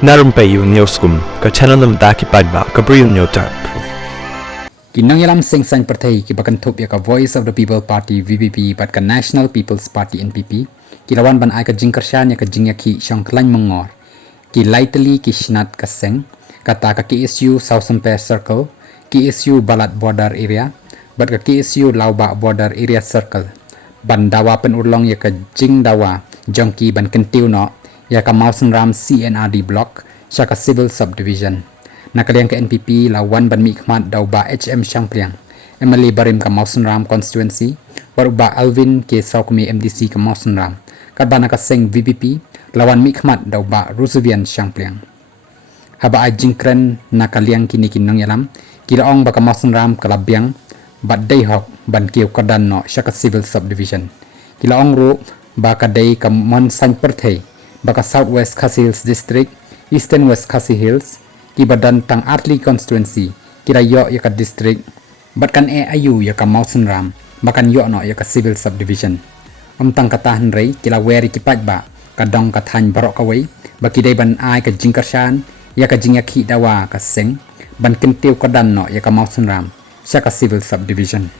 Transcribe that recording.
Na Rympei U ka channel nabynta ki paidbah ka Bri U Hynñiewtrep. Kinangyalam sing sang partai ki bakantup ya ka Voice of the People Party VPP bat ka National People's Party NPP kilawan ban ay ka jing Kyrshan ya ka jing yaki syang klain mengor ki lightly ki shnat ka seng kata ka KSU Southern Pair Circle KSU Balat Border Area bat ka KSU Lauba Border Area Circle ban dawa pen urlong ya ka jing dawa jong ki ban kentiu no ya ka Mawsynram CNRD block sya ka civil subdivision nakaliang ke NPP lawan ban mi khmat daw ba HM Shangpriang MLA barim ka Mawsynram constituency baru ba Alvin ke Saukmi MDC ka Mawsynram kat bana ka seng VPP lawan mi khmat daw ba Rusuvian Shangpriang haba a jingkren nakaliang kini kinong yalam kilaong ba ka Mawsynram kalabyang bat day hok ban kiu kadan no sya ka civil subdivision kilaong ru ba ka day ka mon sang perthei baka Southwest Khasi Hills District, Eastern West Khasi Hills, kibadan tang Artli Constituency, kirayo yaka District, batkan ayu yaka Mawsynram, bakan Iohnoh yaka Civil Subdivision. Tang katahan rey, kila weri ki paidbah, kadong ka Thain baroh kaway, bakiday ban ay ka jing Kyrshan, yaka jing yaki dawa ka seng, ban kentiu kadan no yaka Mawsynram, siya ka Civil Subdivision.